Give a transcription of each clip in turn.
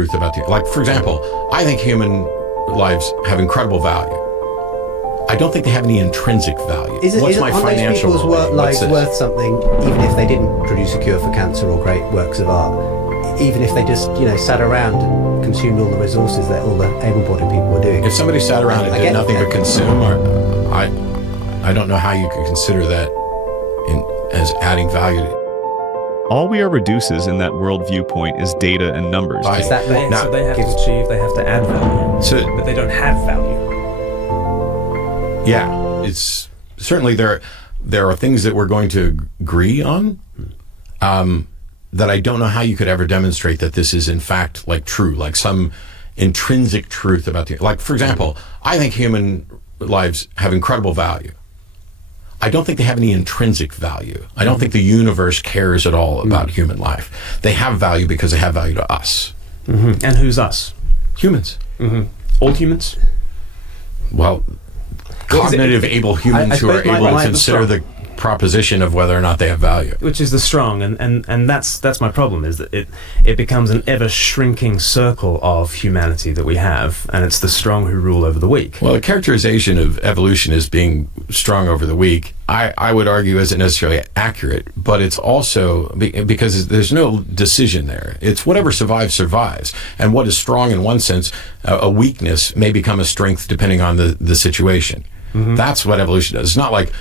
truth about the, like, for example, I think human lives have incredible value. I don't think they have any intrinsic value. What's my financial those people's lives worth something, even if they didn't produce a cure for cancer or great works of art? Even if they just, sat around and consumed all the resources that all the able-bodied people were doing? If somebody sat around and did nothing but consume, I don't know how you could consider that as adding value to. All we are reduces in that world viewpoint is data and numbers. So they have to achieve, they have to add value, but they don't have value. Yeah, it's certainly there are things that we're going to agree on that I don't know how you could ever demonstrate that this is in fact like true, like some intrinsic truth about the, like, for example, I think human lives have incredible value. I don't think they have any intrinsic value. I don't think the universe cares at all about human life. They have value because they have value to us. Mm-hmm. And who's us? Humans. Mm-hmm. All humans? Well, cognitive able humans who are able to consider the proposition of whether or not they have value. Which is the strong, and that's my problem, is that it becomes an ever shrinking circle of humanity that we have, and it's the strong who rule over the weak. Well, the characterization of evolution as being strong over the weak, I would argue isn't necessarily accurate, but it's also because there's no decision there. It's whatever survives, survives. And what is strong in one sense, a weakness may become a strength depending on the situation. Mm-hmm. That's what evolution does. It's not like,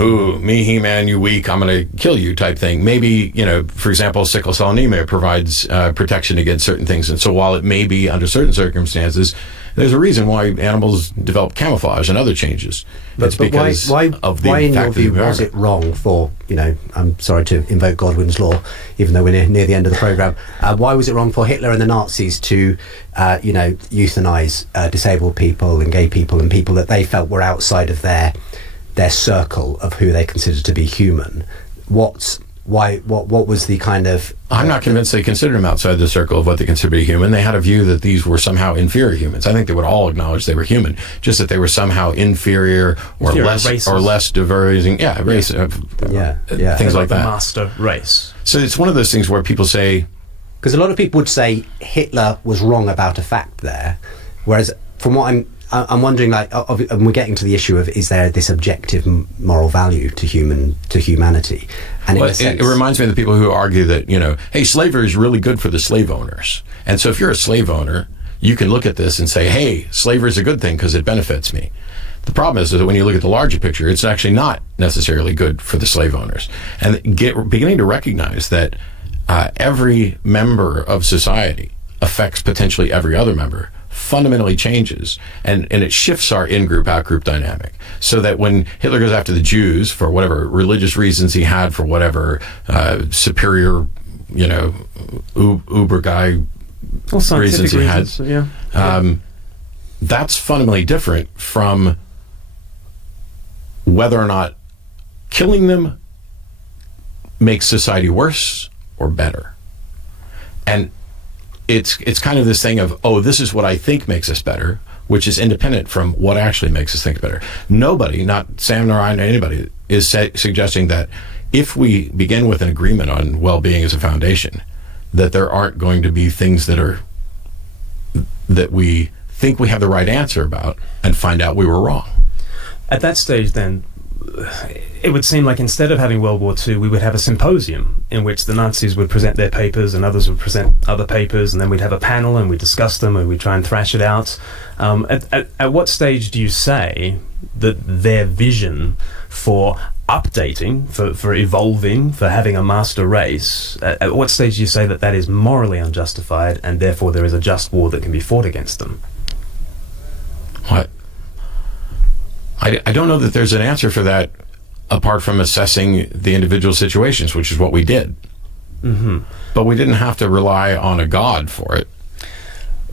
ooh, me, He-Man, you weak, I'm going to kill you type thing. Maybe, for example, sickle cell anemia provides protection against certain things. And so while it may be under certain circumstances, there's a reason why animals develop camouflage and other changes. But because why in your view was it wrong for, I'm sorry to invoke Godwin's law, even though we're near the end of the programme, why was it wrong for Hitler and the Nazis to, euthanize disabled people and gay people and people that they felt were outside of their circle of who they considered to be human? What was the kind of... I'm not convinced they considered them outside the circle of what they considered to be human. They had a view that these were somehow inferior humans. I think they would all acknowledge they were human, just that they were somehow inferior or less diverging. Yeah, race. Things like that. The master race. So it's one of those things where people say... Because a lot of people would say Hitler was wrong about a fact there, whereas from what I'm wondering, and we're getting to the issue of, is there this objective moral value to humanity? And it reminds me of the people who argue that, hey, slavery is really good for the slave owners. And so if you're a slave owner, you can look at this and say, hey, slavery is a good thing because it benefits me. The problem is that when you look at the larger picture, it's actually not necessarily good for the slave owners. And beginning to recognize that every member of society affects potentially every other member fundamentally changes, and it shifts our in-group, out-group dynamic, so that when Hitler goes after the Jews for whatever religious reasons he had, for whatever superior, uber guy reasons he had, that's fundamentally different from whether or not killing them makes society worse or better. And it's kind of this thing of, this is what I think makes us better, which is independent from what actually makes us think better. Nobody, not Sam nor I nor anybody, is suggesting that if we begin with an agreement on well-being as a foundation, that there aren't going to be things that we think we have the right answer about and find out we were wrong. At that stage, then, it would seem like instead of having World War II, we would have a symposium in which the Nazis would present their papers and others would present other papers, and then we'd have a panel and we'd discuss them and we'd try and thrash it out. At what stage do you say that their vision for updating, for evolving, for having a master race, at what stage do you say that is morally unjustified and therefore there is a just war that can be fought against them? What? I don't know that there's an answer for that apart from assessing the individual situations, which is what we did. Mm-hmm. But we didn't have to rely on a God for it.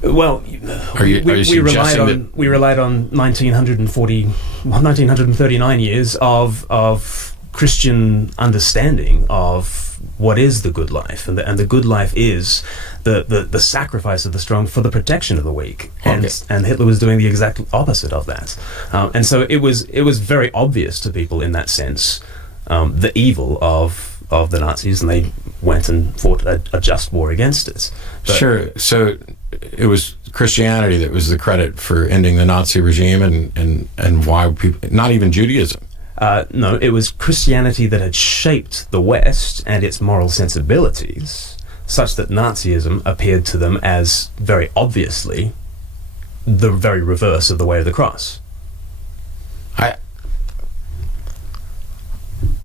Well, we relied on 1939 years of Christian understanding of what is the good life, and the good life is the sacrifice of the strong for the protection of the weak, and Hitler was doing the exact opposite of that, and so it was very obvious to people in that sense, the evil of the Nazis, and they went and fought a just war against it. Sure. So it was Christianity that was the credit for ending the Nazi regime, and why people, not even Judaism. No, it was Christianity that had shaped the West and its moral sensibilities, such that Nazism appeared to them as very obviously the very reverse of the way of the cross.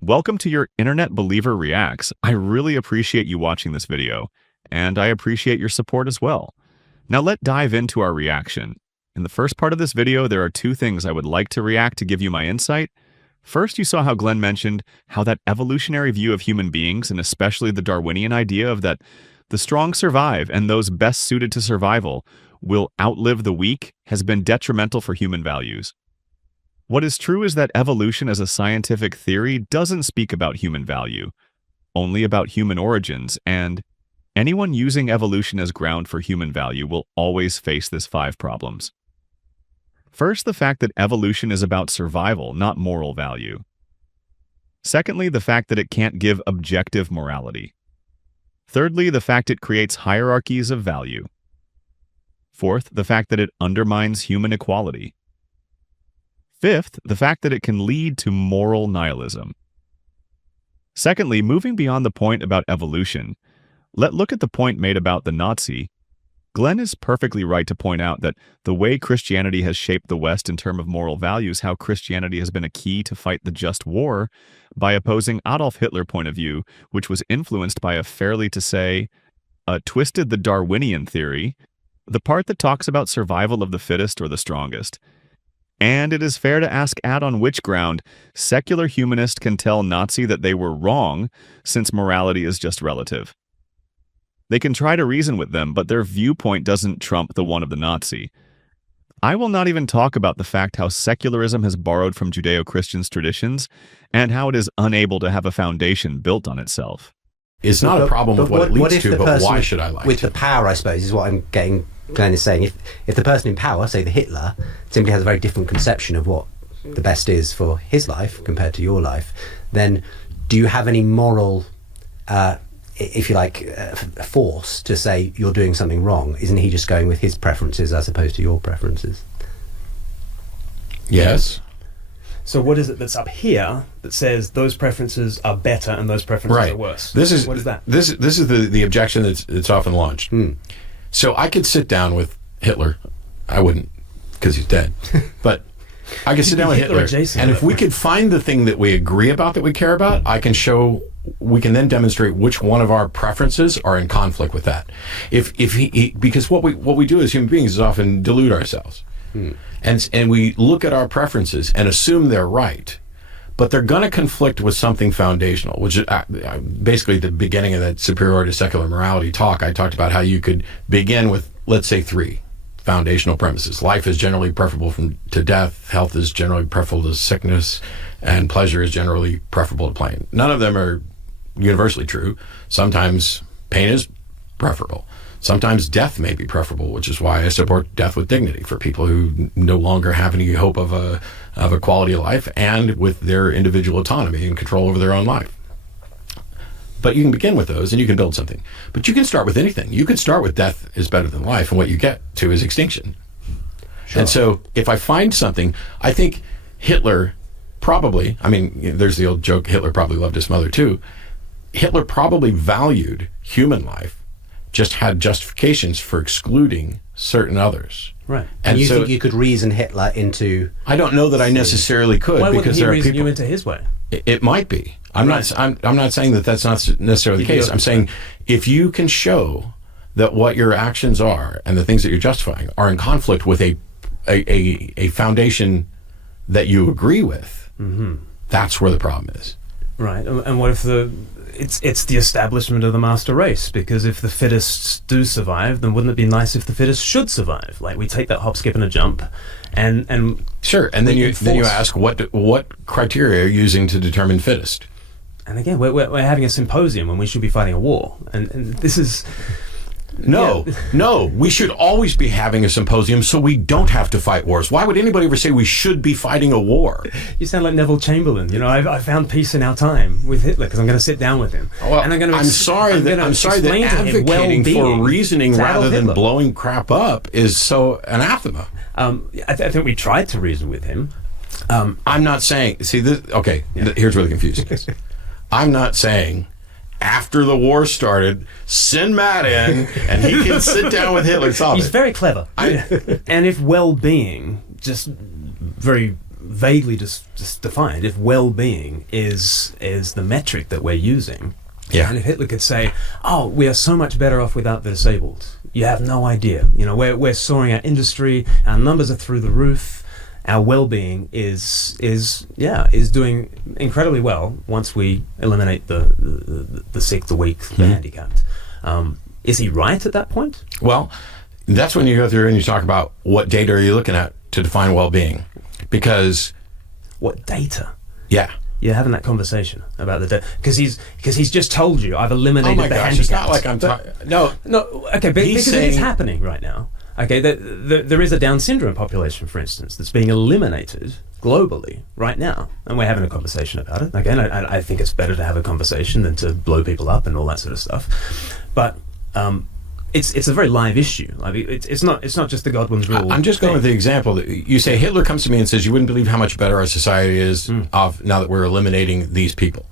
Welcome to your Internet Believer Reacts. I really appreciate you watching this video, and I appreciate your support as well. Now let's dive into our reaction. In the first part of this video, there are two things I would like to react to give you my insight. First, you saw how Glenn mentioned how that evolutionary view of human beings, and especially the Darwinian idea of that the strong survive and those best suited to survival will outlive the weak, has been detrimental for human values. What is true is that evolution as a scientific theory doesn't speak about human value, only about human origins, and anyone using evolution as ground for human value will always face this 5 problems. First, the fact that evolution is about survival, not moral value. Secondly, the fact that it can't give objective morality. Thirdly, the fact it creates hierarchies of value. Fourth, the fact that it undermines human equality. Fifth, the fact that it can lead to moral nihilism. Secondly, moving beyond the point about evolution, let's look at the point made about the Nazi. Glenn is perfectly right to point out that the way Christianity has shaped the West in terms of moral values, how Christianity has been a key to fight the just war by opposing Adolf Hitler's point of view, which was influenced by a fairly to say, twisted the Darwinian theory, the part that talks about survival of the fittest or the strongest. And it is fair to ask on which ground secular humanists can tell Nazi that they were wrong, since morality is just relative. They can try to reason with them, but their viewpoint doesn't trump the one of the Nazi. I will not even talk about the fact how secularism has borrowed from Judeo-Christian traditions and how it is unable to have a foundation built on itself. It's not a problem with what it leads to, but why should I like with to? The power, I suppose, is what I'm getting. Glenn is saying, if the person in power, say the Hitler, simply has a very different conception of what the best is for his life compared to your life, then do you have any moral, if you like, force to say you're doing something wrong? Isn't he just going with his preferences as opposed to your preferences? Yes. So what is it that's up here that says those preferences are better and those preferences are worse? What is that? This is the objection that's often launched. So I could sit down with Hitler. I wouldn't, because he's dead. But I could sit down with Hitler, and if we could find the thing that we agree about, that we care about, we can then demonstrate which one of our preferences are in conflict with that. If he because what we do as human beings is often delude ourselves. And we look at our preferences and assume they're right, but they're going to conflict with something foundational, which is basically the beginning of that superiority to secular morality talk. I talked about how you could begin with, let's say, 3 foundational premises. Life is generally preferable to death, health is generally preferable to sickness, and pleasure is generally preferable to pain. None of them are universally true. Sometimes pain is preferable. Sometimes death may be preferable, which is why I support death with dignity for people who no longer have any hope of a quality of life and with their individual autonomy and control over their own life. But you can begin with those and you can build something. But you can start with anything. You could start with death is better than life, and what you get to is extinction. Sure. And so if I find something, I think Hitler probably, I mean, there's the old joke, Hitler probably loved his mother too. Hitler probably valued human life, just had justifications for excluding certain others. Right. And you think you could reason Hitler into... I don't know that I necessarily could. Why because wouldn't he there are reason people, you into his way? It might be. I'm not saying that that's not necessarily the case. I'm saying if you can show that what your actions are and the things that you're justifying are in conflict with a foundation that you agree with, that's where the problem is. Right. And what if it's the establishment of the master race? Because if the fittest do survive, then wouldn't it be nice if the fittest should survive? Like, we take that hop, skip, and a jump, and sure. And then you ask what criteria are you using to determine fittest? And again, we're having a symposium when we should be fighting a war, and this is No. We should always be having a symposium so we don't have to fight wars. Why would anybody ever say we should be fighting a war? You sound like Neville Chamberlain. You know, I found peace in our time with Hitler because I'm going to sit down with him. Well, and I'm sorry that advocating for reasoning rather than blowing crap up is so anathema. I think we tried to reason with him. I'm not saying. See this. Okay, here's where the confusion is. I'm not saying after the war started, send Matt in and he can sit down with Hitler. He's very clever. And if well-being, just very vaguely just defined, if well-being is the metric that we're using, and if Hitler could say, "Oh, we are so much better off without the disabled. You have no idea. You know, we're soaring our industry. Our numbers are through the roof. Our well-being is doing incredibly well once we eliminate the sick, the weak, the handicapped." Is he right at that point? Well, that's when you go through and you talk about what data are you looking at to define well-being, because what data? Yeah. You're having that conversation about the data because he's just told you I've eliminated the handicapped. It's not like I'm talking. No. Okay, because it is happening right now. Okay, there is a Down syndrome population, for instance, that's being eliminated globally right now, and we're having a conversation about it. Again, I think it's better to have a conversation than to blow people up and all that sort of stuff. But it's a very live issue. I mean, it's not just the Godwin's rule. I'm just going with the example that you say Hitler comes to me and says, "You wouldn't believe how much better our society is off now that we're eliminating these people."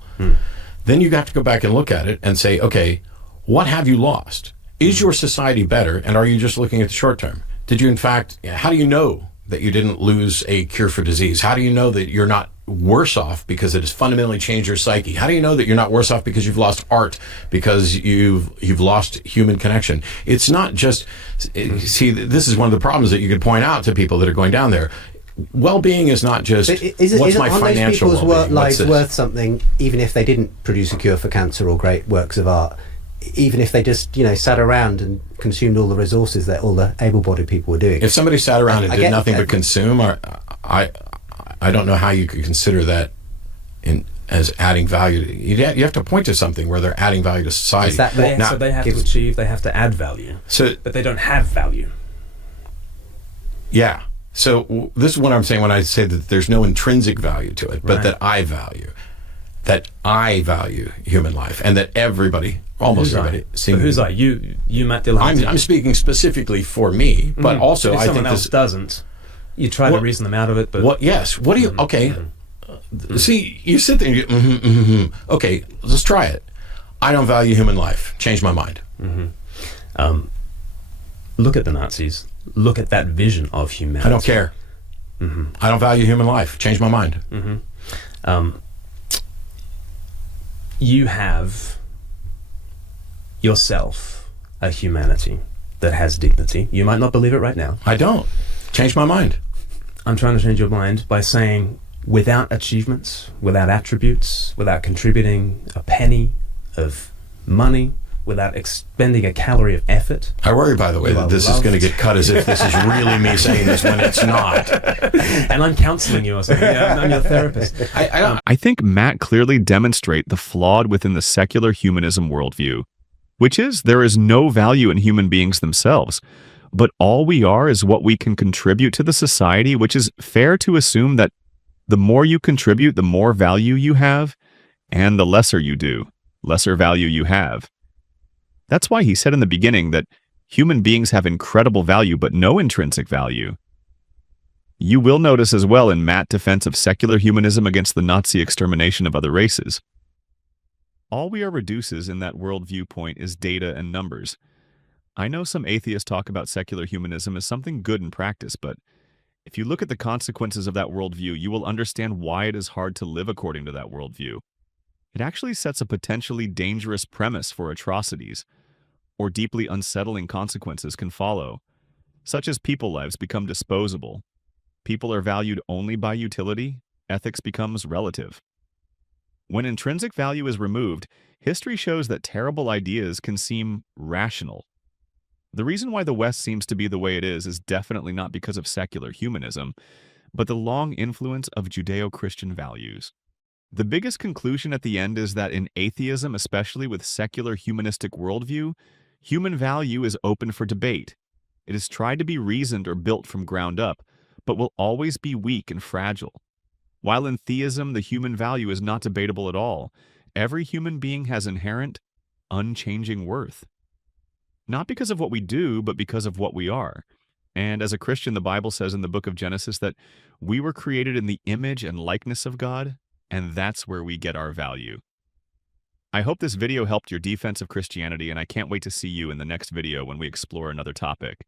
Then you have to go back and look at it and say, "Okay, what have you lost? Is your society better, and are you just looking at the short term? Did you, in fact, how do you know that you didn't lose a cure for disease? How do you know that you're not worse off because it has fundamentally changed your psyche? How do you know that you're not worse off because you've lost art, because you've lost human connection?" It's not just, see, this is one of the problems that you could point out to people that are going down there. Well-being is not just what's my financial those people's well-being. lives worth something, even if they didn't produce a cure for cancer or great works of art? Even if they just, sat around and consumed all the resources that all the able-bodied people were doing. If somebody sat around and did nothing but consume, I don't know how you could consider that as adding value. You have to point to something where they're adding value to society. So they have to achieve, they have to add value. But they don't have value. Yeah. So this is what I'm saying when I say that there's no intrinsic value to it, but that I value human life, and that everybody, almost everybody. But who's I? You, Matt Dillahunty. I'm speaking specifically for me, but also if I think someone else doesn't. You try to reason them out of it, but what? Yes. What do you? Okay. See, you sit there and you. Okay, let's try it. I don't value human life. Change my mind. Look at the Nazis. Look at that vision of humanity. I don't care. I don't value human life. Change my mind. You have yourself a humanity that has dignity. You might not believe it right now. I don't. Change my mind. I'm trying to change your mind by saying, without achievements, without attributes, without contributing a penny of money, without expending a calorie of effort. I worry, by the way, that this is going to get cut as if this is really me saying this when it's not. And I'm counseling you or something. I'm your therapist. I think Matt clearly demonstrates the flawed within the secular humanism worldview, which is there is no value in human beings themselves, but all we are is what we can contribute to the society, which is fair to assume that the more you contribute, the more value you have, and the lesser you do, lesser value you have. That's why he said in the beginning that human beings have incredible value but no intrinsic value. You will notice as well in Matt's defense of secular humanism against the Nazi extermination of other races. All we are reduces in that worldview point is data and numbers. I know some atheists talk about secular humanism as something good in practice, but if you look at the consequences of that worldview, you will understand why it is hard to live according to that worldview. It actually sets a potentially dangerous premise for atrocities, or deeply unsettling consequences can follow, such as people lives become disposable. People are valued only by utility, ethics becomes relative. When intrinsic value is removed, history shows that terrible ideas can seem rational. The reason why the West seems to be the way it is definitely not because of secular humanism, but the long influence of Judeo-Christian values. The biggest conclusion at the end is that in atheism, especially with secular humanistic worldview, Human value is open for debate. It is tried to be reasoned or built from ground up, but will always be weak and fragile. While in theism, the human value is not debatable at all, every human being has inherent, unchanging worth. Not because of what we do, but because of what we are. And as a Christian, the Bible says in the book of Genesis that we were created in the image and likeness of God, and that's where we get our value. I hope this video helped your defense of Christianity, and I can't wait to see you in the next video when we explore another topic.